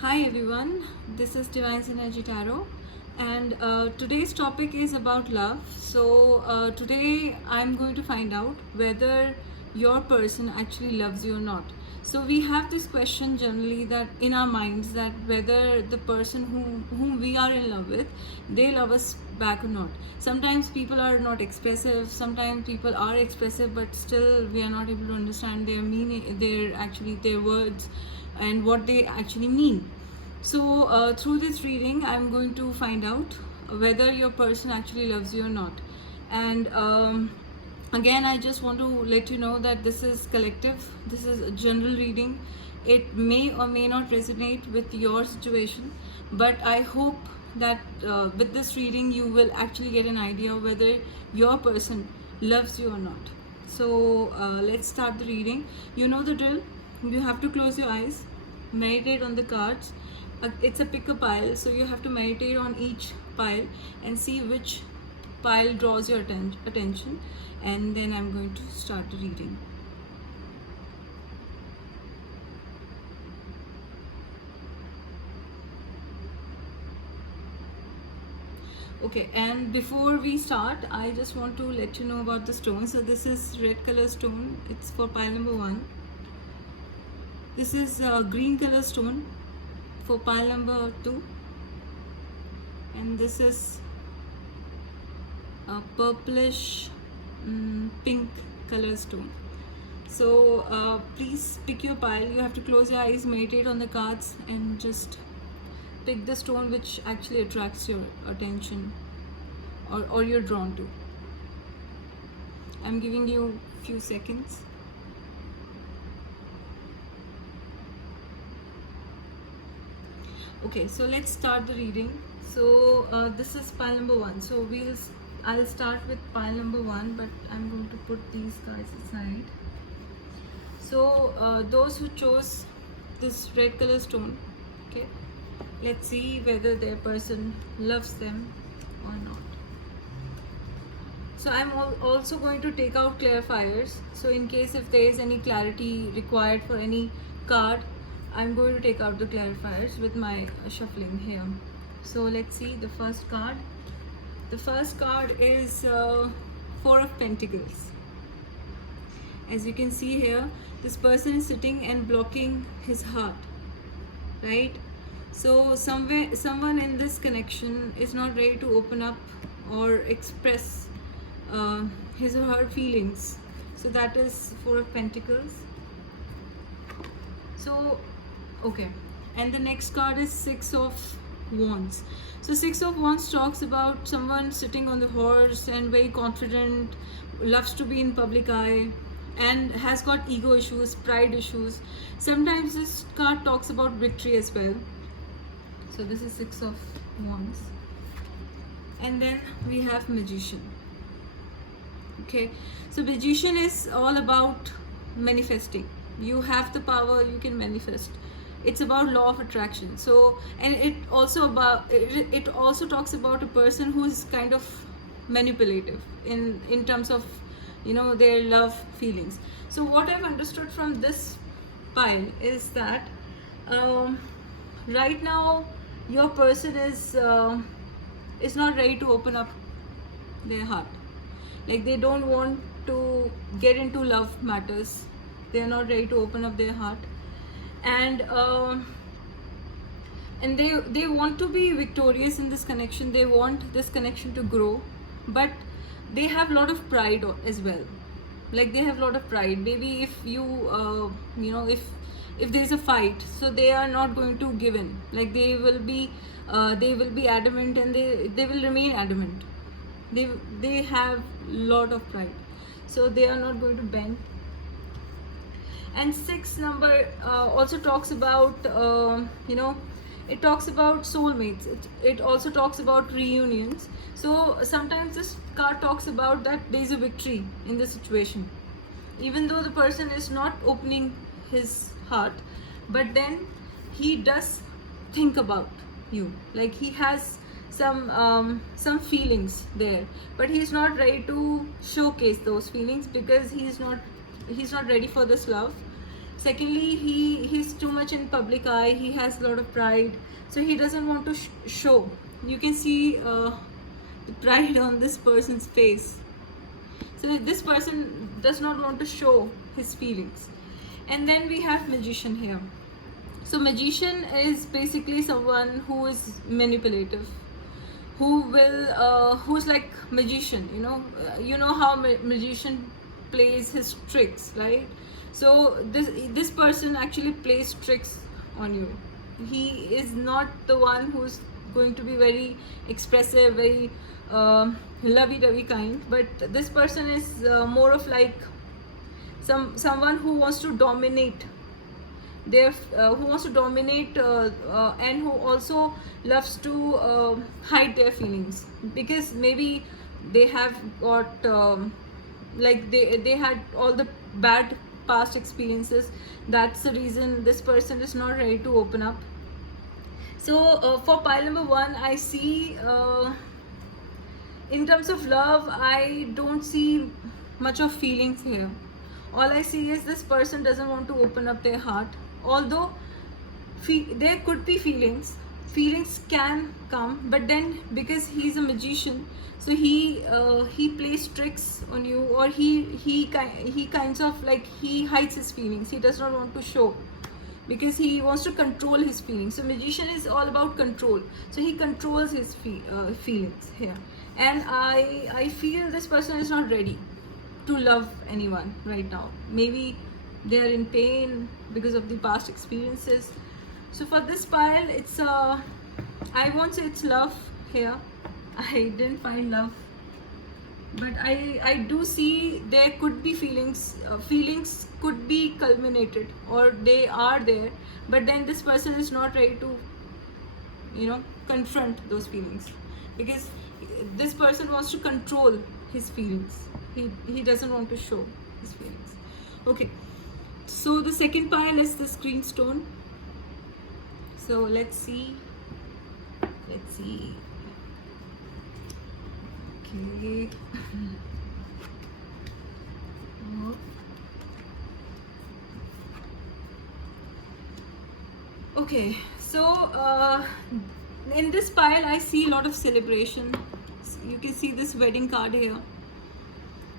Hi everyone, this is Divine Synergy Tarot, and today's topic is about love. So, today I'm going to find out whether your person actually loves you or not. So, we have this question generally that in our minds that whether the person whom we are in love with, they love us back or not. Sometimes people are not expressive, sometimes people are expressive, but still we are not able to understand their meaning, their words and what they actually mean. So, through this reading, I'm going to find out whether your person actually loves you or not. And again, I just want to let you know that this is collective, this is a general reading. It may or may not resonate with your situation, but I hope that with this reading, you will actually get an idea of whether your person loves you or not. So, let's start the reading. You know the drill. You have to close your eyes, meditate on the cards. It's a pick a pile, so you have to meditate on each pile and see which pile draws your attention, and then I'm going to start the reading. Okay, and before we start, I just want to let you know about the stone. So this is red color stone, it's for pile number 1. This is green color stone for pile number 2, and this is a purplish pink color stone. So please pick your pile. You have to close your eyes, meditate on the cards, and just pick the stone which actually attracts your attention or you're drawn to. I'm giving you a few seconds. Okay, so let's start the reading. So this is pile number 1. So I'll start with pile number 1, but I'm going to put these cards aside. So those who chose this red color stone, okay, let's see whether their person loves them or not. So I'm also going to take out clarifiers. So in case if there is any clarity required for any card, I'm going to take out the clarifiers with my shuffling here. So let's see the first card. The first card is Four of Pentacles. As you can see here, this person is sitting and blocking his heart, right? So someone in this connection is not ready to open up or express his or her feelings. So that is Four of Pentacles. So okay, and the next card is Six of Wands. So Six of Wands talks about someone sitting on the horse and very confident, loves to be in public eye, and has got ego issues, pride issues. Sometimes this card talks about victory as well. So this is Six of Wands. And then we have Magician. Okay, so Magician is all about manifesting. You have the power, you can manifest. It's about law of attraction. So, and it also talks about a person who is kind of manipulative in terms of their love feelings. So what I've understood from this pile is that right now your person is not ready to open up their heart. Like they don't want to get into love matters. They are not ready to open up their heart, and they want to be victorious in this connection. They want this connection to grow, but they have a lot of pride as well. Like they have a lot of pride. Maybe if you if there's a fight, so they are not going to give in. Like they will be adamant, and they will remain adamant. They have a lot of pride, so they are not going to bend. And 6 number also talks about it talks about soulmates. It also talks about reunions. So sometimes this card talks about that there is a victory in the situation, even though the person is not opening his heart, but then he does think about you. Like he has some feelings there, but he's not ready to showcase those feelings because he's not ready for this love. Secondly, he's too much in public eye. He has a lot of pride, so he doesn't want to show. You can see the pride on this person's face. So this person does not want to show his feelings. And then we have magician here. So magician is basically someone who is manipulative, who's like magician. You know how magician plays his tricks, right? So this person actually plays tricks on you. He is not the one who's going to be very expressive, very lovey-dovey kind, but this person is more of like someone who wants to dominate who wants to dominate and who also loves to hide their feelings, because maybe they have got like they had all the bad past experiences. That's the reason this person is not ready to open up. So for pile number 1, I see in terms of love, I don't see much of feelings here. All I see is this person doesn't want to open up their heart. Although there could be feelings can come, but then because he's a magician, so he plays tricks on you, or he kinds of like he hides his feelings. He does not want to show because he wants to control his feelings. So magician is all about control. So he controls his feelings here, and I feel this person is not ready to love anyone right now. Maybe they are in pain because of the past experiences. So for this pile, it's I won't say it's love here. I didn't find love, but I do see there could be feelings. Feelings could be culminated, or they are there, but then this person is not ready to confront those feelings, because this person wants to control his feelings. He doesn't want to show his feelings. Okay, so the second pile is the green stone. So let's see. Okay. Okay, so in this pile I see a lot of celebration. You can see this wedding card here.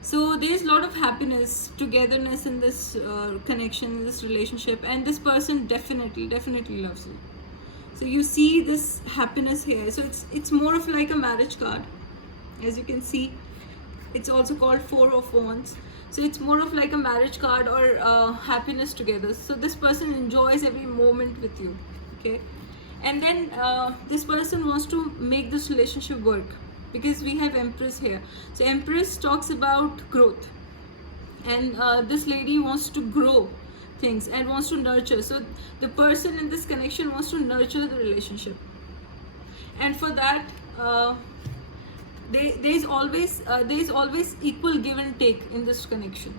So there's a lot of happiness, togetherness in this connection, in this relationship, and this person definitely loves you. So you see this happiness here. So it's more of like a marriage card. As you can see, it's also called Four of Wands. So it's more of like a marriage card, or happiness together. So this person enjoys every moment with you. Okay, and then this person wants to make this relationship work, because we have Empress here. So Empress talks about growth, and this lady wants to grow things and wants to nurture. So the person in this connection wants to nurture the relationship, and for that there is always equal give and take in this connection.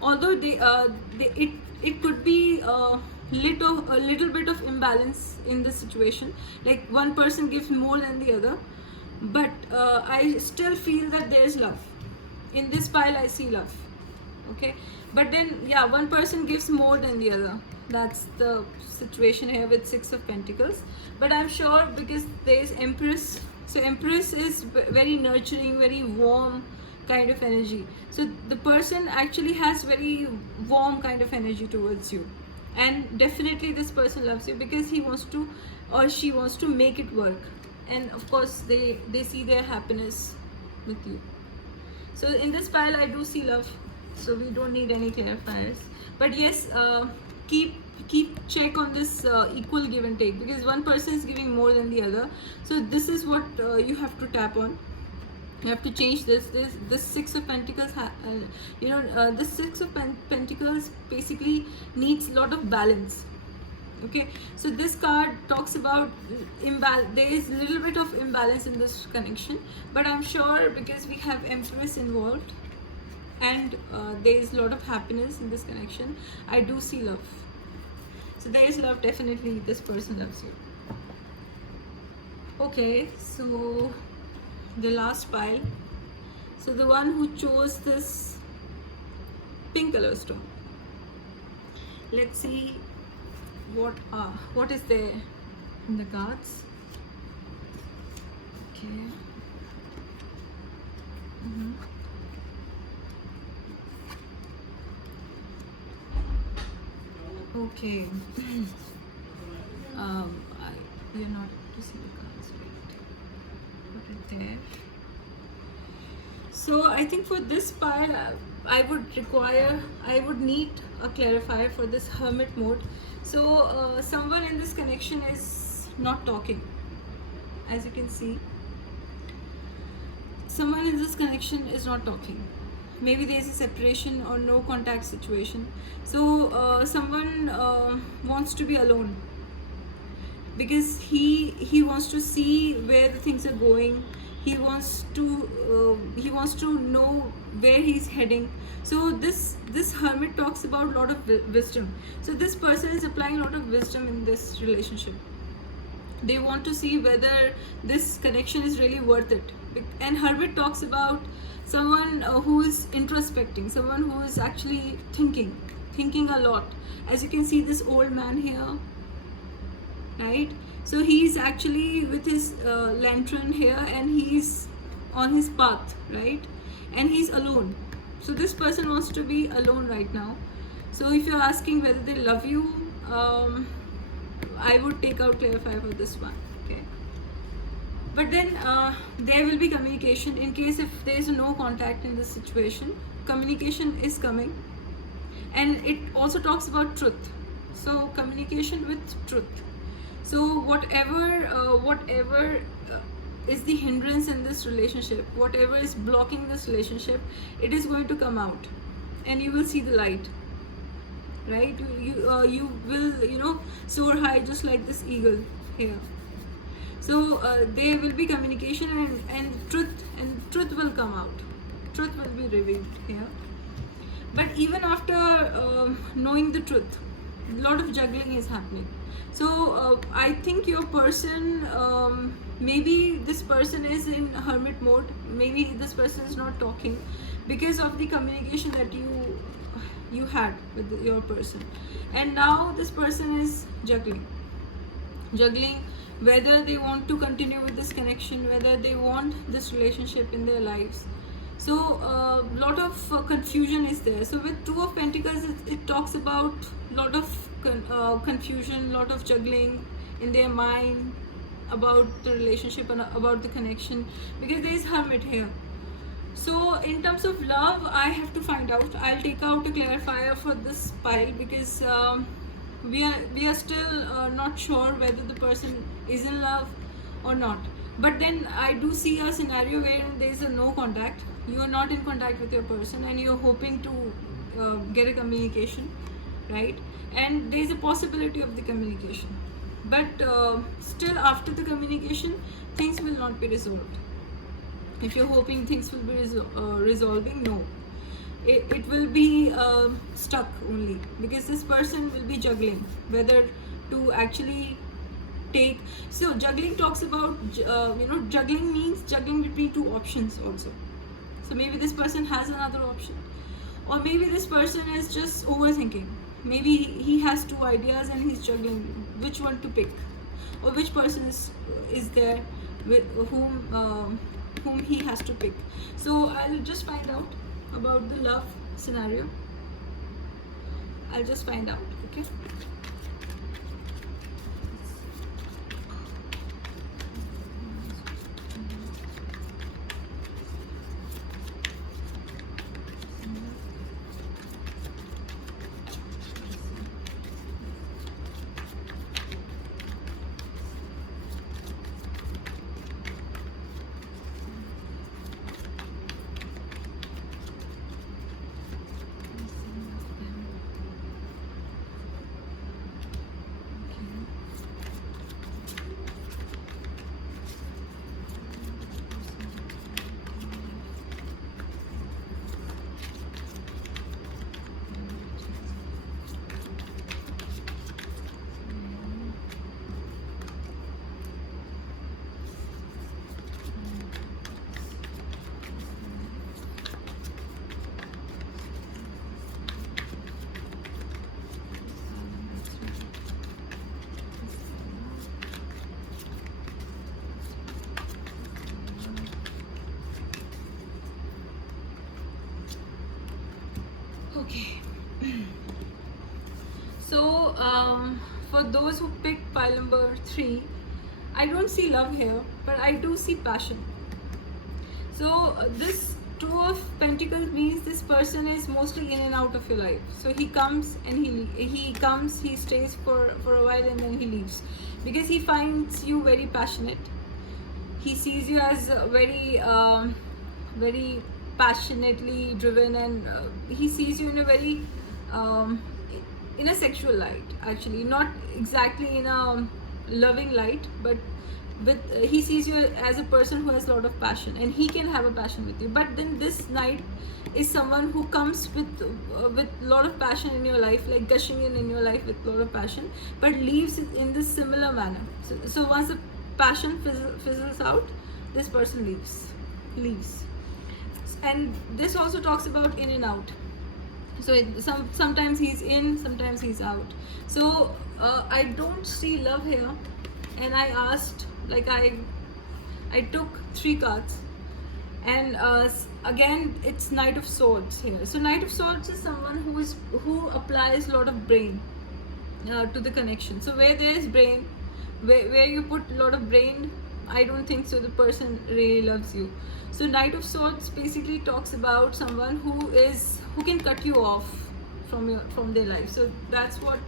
Although it could be a little bit of imbalance in this situation, like one person gives more than the other, but I still feel that there is love. In this pile I see love. Okay, but then yeah, one person gives more than the other. That's the situation here with Six of Pentacles. But I'm sure, because there is Empress. So Empress is very nurturing, very warm kind of energy. So the person actually has very warm kind of energy towards you, and definitely this person loves you because he wants to, or she wants to make it work. And of course they see their happiness with you. So in this pile I do see love, so we don't need any clarifiers. But yes, keep check on this equal give and take, because one person is giving more than the other. So this is what you have to tap on. You have to change this Six of Pentacles. The Six of Pentacles basically needs a lot of balance. Okay, so this card talks about there is a little bit of imbalance in this connection, but I'm sure because we have Empress involved, and there is a lot of happiness in this connection, I do see love. So there is love, definitely this person loves you. Okay, so the last pile. So the one who chose this pink color stone. Let's see what is there in the cards. Okay. Mhm. Okay. You're not able to see the cards, right? Put it there. So I think for this pile, I would need a clarifier for this hermit mode. So someone in this connection is not talking, as you can see. Someone in this connection is not talking. Maybe there is a separation or no contact situation. So someone wants to be alone because he wants to see where the things are going. He wants to know where he's heading. So this hermit talks about a lot of wisdom. So this person is applying a lot of wisdom in this relationship. They want to see whether this connection is really worth it. And hermit talks about someone who is introspecting, someone who is actually thinking a lot. As you can see, this old man here, right? So he's actually with his lantern here, and he's on his path, right? And he's alone. So this person wants to be alone right now. So if you're asking whether they love you, I would take out clarifier for this one. Okay. But then there will be communication. In case if there is no contact in this situation, communication is coming. And it also talks about truth. So communication with truth. So whatever is the hindrance in this relationship, whatever is blocking this relationship, it is going to come out, and you will see the light, right? You will soar high just like this eagle here. So there will be communication, and truth will come out. Truth will be revealed here. But even after knowing the truth, a lot of juggling is happening. So I think your person, maybe this person is in hermit mode. Maybe this person is not talking because of the communication that you had with your person. And now this person is juggling whether they want to continue with this connection, whether they want this relationship in their lives. So a lot of confusion is there. So with Two of Pentacles, it talks about a lot of confusion, lot of juggling in their mind about the relationship and about the connection, because there is hermit here. So in terms of love, I have to find out. I'll take out a clarifier for this pile, because we are still not sure whether the person is in love or not. But then I do see a scenario where there is a no contact. You are not in contact with your person, and you are hoping to get a communication, right? And there is a possibility of the communication. But still, after the communication, things will not be resolved. If you're hoping things will be resolving, no. It will be stuck only, because this person will be juggling whether to actually take. So juggling talks about juggling means juggling between two options also. So maybe this person has another option, or maybe this person is just overthinking. Maybe he has two ideas and he's juggling which one to pick, or which person is there with whom he has to pick. So I'll just find out about the love scenario. I'll just find out. Okay. those who pick pile number 3, I don't see love here, but I do see passion. So this Two of Pentacles means this person is mostly in and out of your life. So he comes and he stays for a while and then he leaves, because he finds you very passionate. He sees you as very passionately driven, and he sees you in a very in a sexual light, actually, not exactly in a loving light, but he sees you as a person who has a lot of passion, and he can have a passion with you. But then this knight is someone who comes with a lot of passion in your life, like gushing in your life with a lot of passion, but leaves in this similar manner. So once the passion fizzles out, this person leaves. And this also talks about in and out. So sometimes he's in, sometimes he's out. So I don't see love here. And I asked, like I took 3 cards, and again it's Knight of Swords here. So Knight of Swords is someone who applies a lot of brain to the connection. So where there is brain, where you put a lot of brain, I don't think so the person really loves you. So Knight of Swords basically talks about someone who can cut you off from their life. So that's what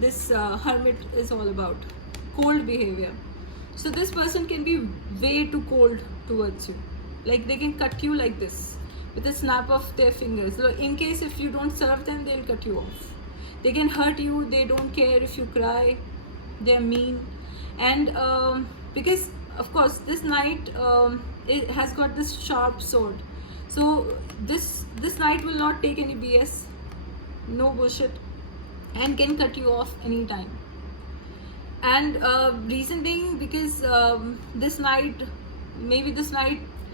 this Hermit is all about. Cold behavior. So this person can be way too cold towards you. Like they can cut you like this with a snap of their fingers. So in case if you don't serve them, they'll cut you off. They can hurt you. They don't care if you cry. They're mean. And because of course this knight it has got this sharp sword. So this knight will not take any BS, no bullshit, and can cut you off anytime. And reason being, because this knight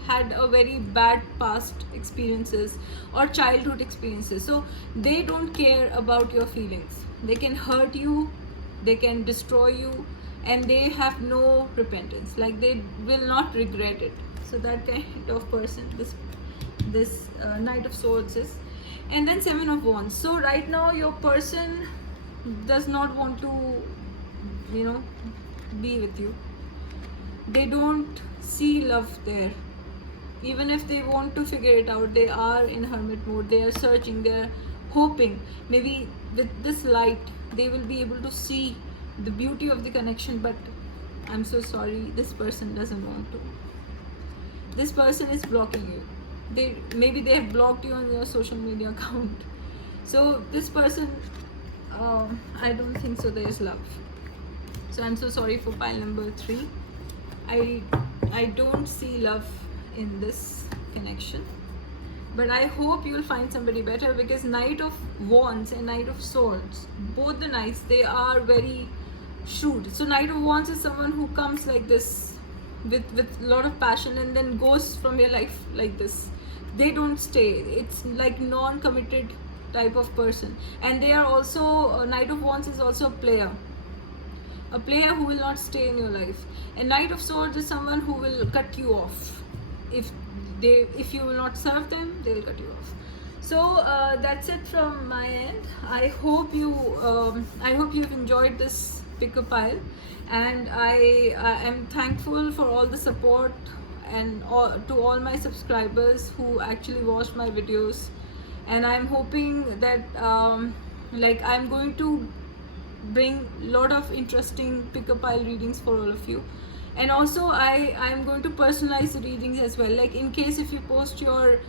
had a very bad past experiences or childhood experiences. So they don't care about your feelings. They can hurt you, they can destroy you, and they have no repentance. Like they will not regret it. So that kind of person this Knight of Swords is. And then 7 of Wands. So right now your person does not want to be with you. They don't see love there. Even if they want to figure it out, they are in hermit mode. They are searching, they're hoping maybe with this light they will be able to see the beauty of the connection. But I'm so sorry, this person doesn't want to. This person is blocking you. Maybe they have blocked you on your social media account. So this person, I don't think so there is love. So I'm so sorry for pile number 3. I don't see love in this connection, but I hope you'll find somebody better, because Knight of Wands and Knight of Swords, both the knights, they are very shrewd. So Knight of Wands is someone who comes like this with a lot of passion and then goes from your life like this. They don't stay. It's like non-committed type of person. And they are also, Knight of Wands is also a player who will not stay in your life. And Knight of Swords is someone who will cut you off. If you will not serve them, they will cut you off. So that's it from my end. I hope you've enjoyed this pick-up pile, and I am thankful for all the support and to all my subscribers who actually watched my videos. And I'm hoping that like I'm going to bring a lot of interesting pick-up pile readings for all of you. And also I'm going to personalize the readings as well. Like in case if you post your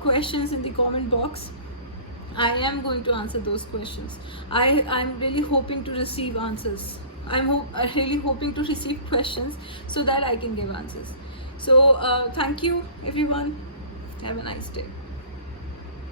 questions in the comment box, I am going to answer those questions. I'm really hoping to receive answers. I'm really hoping to receive questions so that I can give answers. So thank you everyone. Have a nice day.